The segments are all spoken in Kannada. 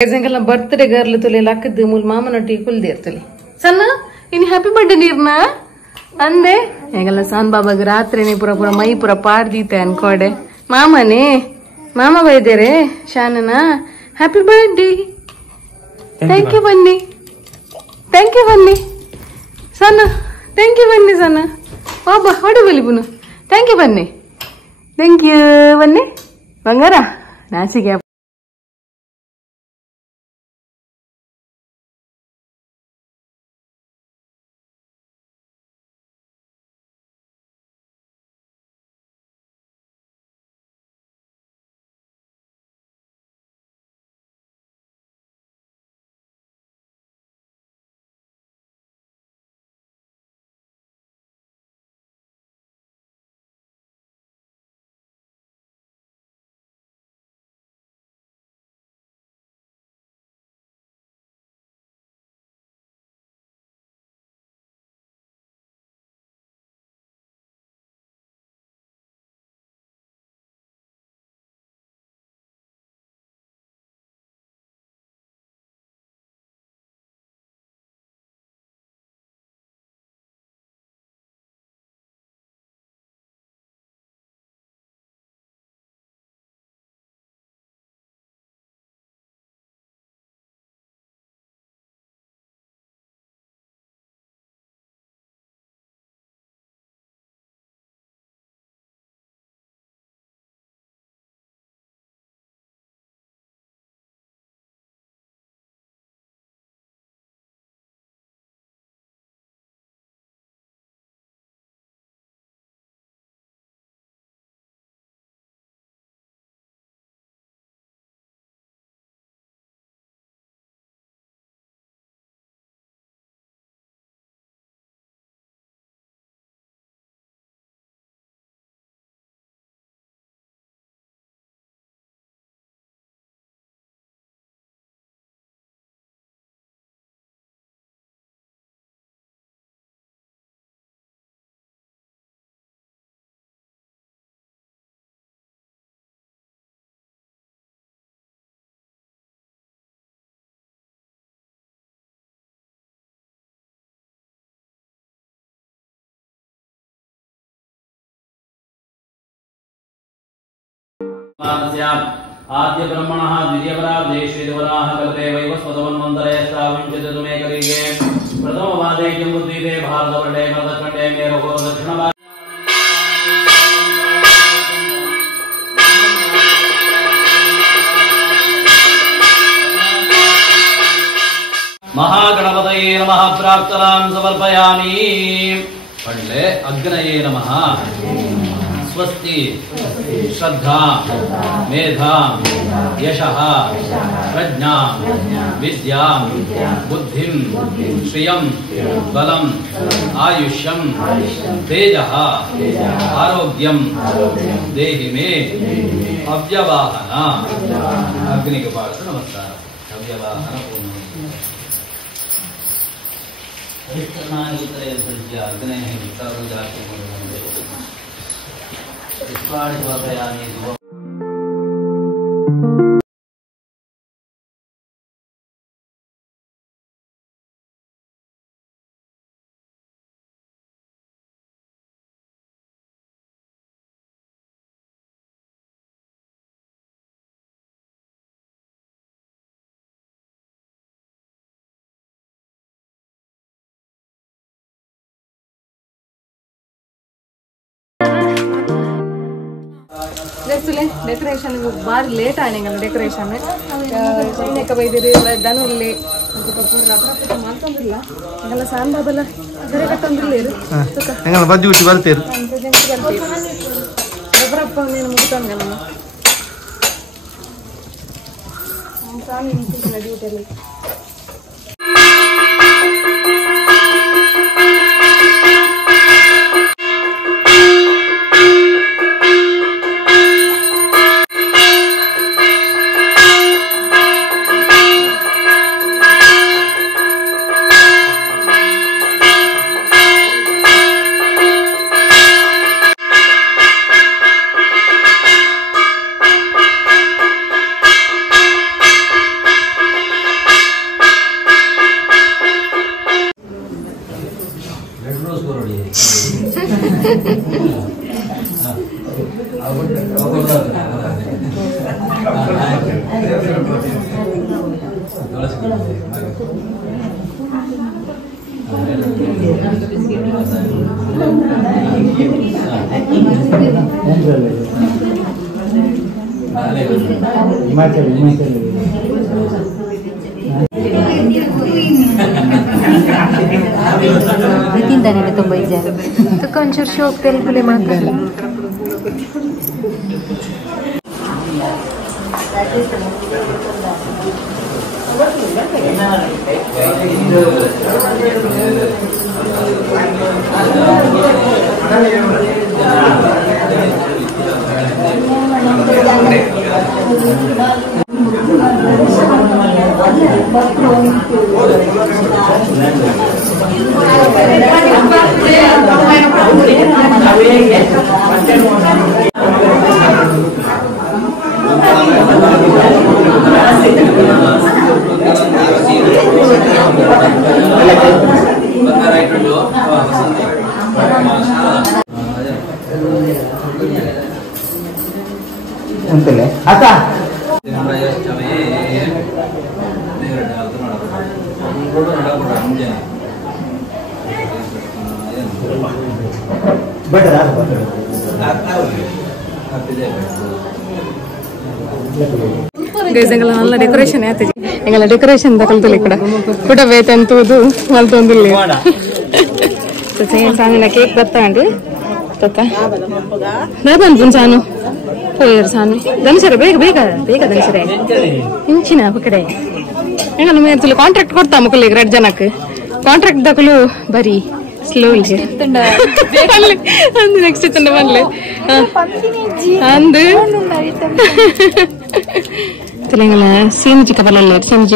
ಬರ್ತ್ಡೇ ಗರ್ಲ್ ತುಲೆ ಲಕ್ಕದ ಮೂಲ ಮಾಮನೊಟ್ಟಿಗೆ ಕುಲ್ದಿರ್ತಲಿ ಸಣ್ಣ ಇನ್ನು ಹ್ಯಾಪಿ ಬರ್ಡೇ ನೀರ್ನ ಅಂದೆ ಹೇಗಲ್ಲ ಸಾನ್ ಬಾಬಾಗ ರಾತ್ರಿನೇ ಪುರ ಪುರ ಮೈ ಪುರ ಪಾಡ್ದೀತೆ ಅನ್ಕೋಡೆ ಮಾಮನೇ ಮಾಮ ಬೈದೇರೆ ಶಾನನ ಹ್ಯಾಪಿ ಬರ್ಡೇ ಥ್ಯಾಂಕ್ ಯು ಬನ್ನಿ ಸಣ್ಣ ಥ್ಯಾಂಕ್ ಯು ಬನ್ನಿ ಸಣ್ಣ ಬಾಬಾ ಹೊಡಿ ಬಲಿ ಪುನು ಥ್ಯಾಂಕ್ ಯು ಬನ್ನಿ ಬಂಗಾರ ನಾಸಿಗೆ आद्य ब्रह्मणः द्वितीयपरादेशेदवराः कल्पे वैवस्वतमन्वन्तरे स्थाविंशतितमेकलिगे प्रथमवादे जम्बुद्वीपे भारतवर्षे मर्दखण्डे मेरुः दक्षिणभागे महागणपतये नमः प्रार्थनां समर्पयामि पण्डे अग्नये नमः स्वस्ति श्रद्धा मेधा यशः प्रज्ञा विद्या बुद्धिं श्रियं बलं आयुष्यं तेजः आरोग्यं देहि मे अव्यवाहन अग्नि के पास नमस्कार अव्यवाहन उत्तरे सज्जा अग्ने जाति डेकोरेशन बारी लेट आने डेकोरेशन चैनक बैदी धनुल्ले मातोंदिल्ल सान बाबल अरे कट्टोंदिल्लेरु बज्जी उठी बर्तीर रब्रप्प नीनु मुगितान गल्ल सानी इंटिನ ಡ್ಯೂಟಿಯಲ್ಲಿ ತಿಂತಾನೆ ತುಂಬ ಇದ್ದಾರೆ ಒಂಚೂರು ಶೋಕ್ ತೆಲುಗುಲೆ ಮಾತ್ರ ಅಲ್ಲ. ಅಂತಲೇ ಅಕ್ಕ ಗೈಸಂಗಲ ನಲ್ಲ ಡೆಕೋರೇಷನ್ ಆಯ್ತದೆ ಎಂಗಲ ಡೆಕೋರೇಷನ್ ತಕಲ್ತಲಿ ಕೂಡ ಬೇತಂತುದು ಮಲ್ತೊಂದಿಲ್ಲ ಸಾನಿನ ಕೇಕ್ ಬತ್ತಾಂಡು ತತ್ತ ಬಂತು ಸಾನು పోయారు సాను ధనుసరే ಬೇಗ ಬೇಗ ಬೇಗ ಧನುಸರೆ ಇಂಚಿನ ಕಡೆ ಹೆಂಗಲ್ಲ ಮೇರ್ತಲು ಕಾಂಟ್ರಾಕ್ಟ್ ಕೊಡ್ತಾ ಮಕ್ಕಳಿಗೆ 2 ಜನಕ್ಕೆ ಕಾಂಟ್ರಾಕ್ಟ್ ದಕಲು ಬರೀ ಸ್ಲೋ ಅಂದು ನೆಕ್ಸ್ಟ್ ತಂಡ ಬಂದ್ಲೆ ಅಂದು ತೆಲಂಗಾಣ ಸೀನು ಚಿಕ್ಕ ಬರಲ್ಲ ಸೀನು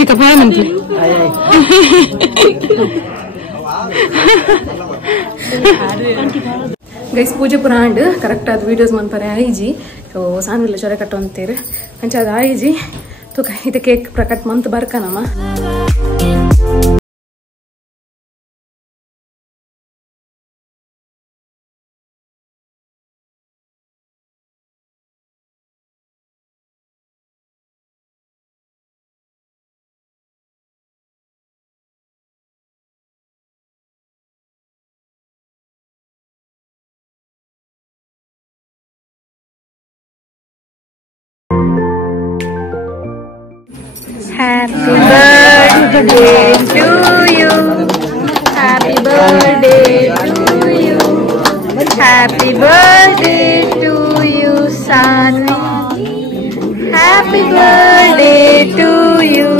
ಚಿಕ್ಕ ಮಂತ್ಲಿ ಗೈಸ್ ಪೂಜೆ ಪುರ ಆಂಡ್ ಕರೆಕ್ಟ್ ಆದ ವಿಡಿಯೋಸ್ ಮಂತಾರೆ ಆಯ್ಜಿ ಸೊ ಸಾನಿಲ್ಲ ಚೊರೆ ಕಟ್ಟು ಅಂತೀರಿ ಅಂಚಾದ ಆಯ್ಜಿ ತುಕ ಇದು ಕೇಕ್ ಪ್ರಕಟ್ ಮಂತ್ ಬರ್ಕನಮ್ಮ Happy birthday to you. Happy birthday to you. Happy birthday to you, Sanu. Happy birthday to you.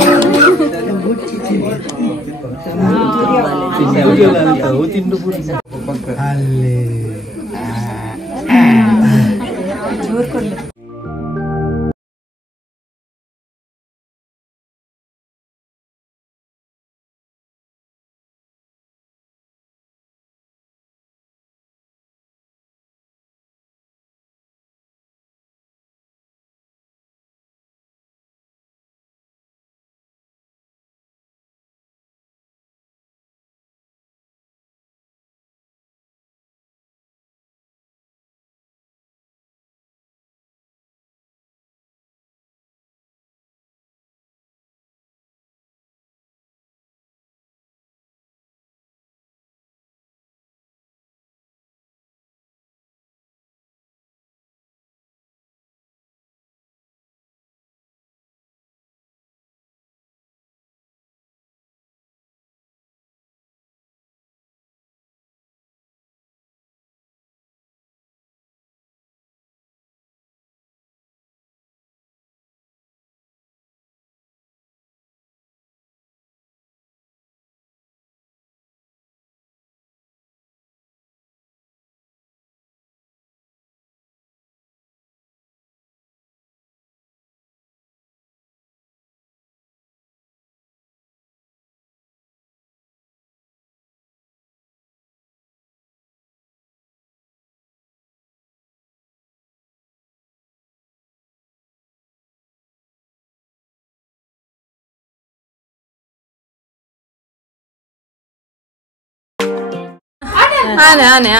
ಆನೆ ಆನೆ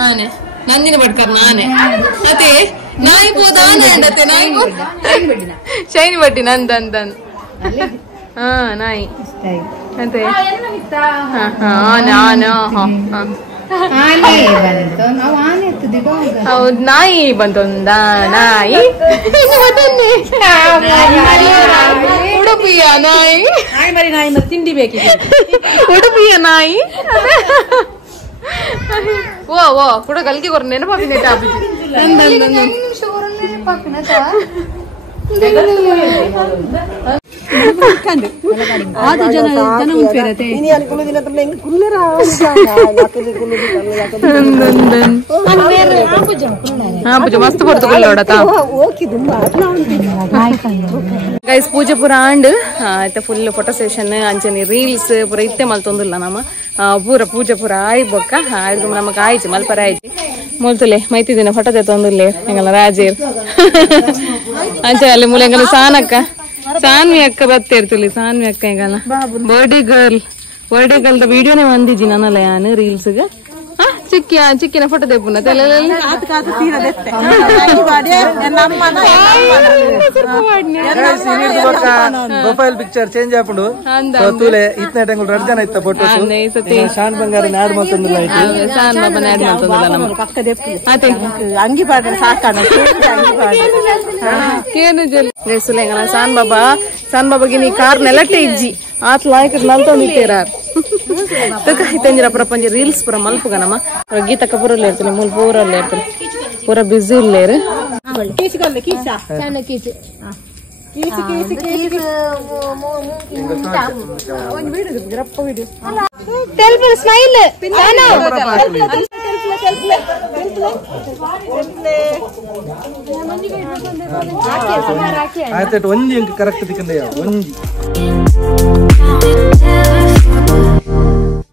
ಆನೆ ನಂದಿನಿ ಬಡ್ಕರ್ ಆನೆ ಮತ್ತೆ ನಾಯಿ ಪೋದ ಆನೆ ಅಂಡತ್ತೆ ನಾಯಿ ಶೈನಿ ಬಟ್ಟಿ ನಂದಂದನ್ ಹಾ ನಾಯಿ ಮತ್ತೆ ಆನೆ ಆನೆ ಹೌದು ನಾಯಿ ಬಂತೊಂದ ನಾಯಿ ಉಡುಪಿಯ ನಾಯಿ ತಿಂಡಿ ಬೇಕಿದೆ ಉಡುಪಿಯ ನಾಯಿ ಓ ಓ ಕೂಡ ಗಲ್ಗೆ ಕೊರ ನೆನಪಾಪಿನ ಮಸ್ತ್ ಕೊಡ್ತು ಗೈಸ್ ಪೂಜೆ ಪೂರ ಆಂಡ್ ಆಯ್ತಾ ಫುಲ್ ಫೋಟೋ ಸೆಷನ್ ಅಂಚನೆ ರೀಲ್ಸ್ ಪೂರ ಇತ್ತೆ ಮಲ್ತೊಂದಿಲ್ಲ ನಮ್ಮ ಪೂರ ಪೂಜೆ ಪೂರ ಆಯ್ಬೊಕ್ಕ ಆಯ್ದು ನಮಕ್ ಆಯ್ತು ಮಲ್ಪರ ಆಯ್ತು ಮೂಲ್ತುಲೆ ಮೈತಿದಿನ ಫೋಟೋ ತೆತ್ತೊಂದುಲ್ಲೆ ಹೆಂಗಲ್ಲ ರಾಜೇರ್ ಅಂಚೆ ಅಲ್ಲಿ ಮೂಲ ಹೆಂಗಲ್ಲ ಸಾನಕ್ಕ ಸಾನ್ವಿ ಅಕ್ಕ ಬತ್ತಿರ್ತಿಲಿ ಸಾನ್ವಿ ಅಕ್ಕ ಹೆಂಗಲ್ಲ ಬರ್ಡೇ ಗರ್ಲ್ ವಿಡಿಯೋನೇ ಬಂದಿದ್ದಿ ನನ್ನಲ್ಲ ಯಾನು ರೀಲ್ಸ್ಗೆ ಚಿಕ್ಕಿನ ಫೋಟೋ ತೆಪ್ಪುನ ಪ್ರೊಫೈಲ್ ಪಿಕ್ಚರ್ ಚೇಂಜ್ ಆಪುಂಡು ತೂಲೆ ಇತ್ನೆ ಟಂಗುಲ್ ರಡ್ ಜನ ಇತ್ತ ಫೋಟೋಸ್ ಶಾನ್ ಬಂಗಾರ ಆಡ್ ಮಾಡ್ತಂದಿಲ್ಲ ಶಾನ್ ಬಾಬನ ಆಡ್ ಮಾಡ್ತಂದಿಲ್ಲ ನಮ್ಮ ಅದೇ ಅಂಗಿ ಪಾಡ್ರೆ ಸಾಕಾಣ ಕೇನು ಜಲ್ ಗೈಸುಲೆಂಗನ ಸಾನ್ ಬಾಬಾಗೆ ನೀ ಕಾರ್ ನೆಲಟ್ಟೆ ಇಜ್ಜಿ ಆತ್ ಲಾಯ್ಕ ನಲ್ತೊಂದಿತ್ತೀರಾರ್ ತಂಜಿರ ಪ್ರಪಂಚ ರೀಲ್ಸ್ ಪೂರ ಮಲ್ಪುಗ ನಮ್ಮ ಗೀತಕ್ಕ ಪೂರಲ್ಲಿ ಇರ್ತೀನಿ ಮೂಲ ಪೂರಲ್ಲಿ ಇರ್ತೀನಿ ಪೂರ ಬಿಸಿ ಇಲ್ಲೇರು ಆಯ್ತು ಒಂಜಿ ಕರೆಕ್ಟ್ ತಿಕ್ಕಂಡೆ ಒಂಜಿ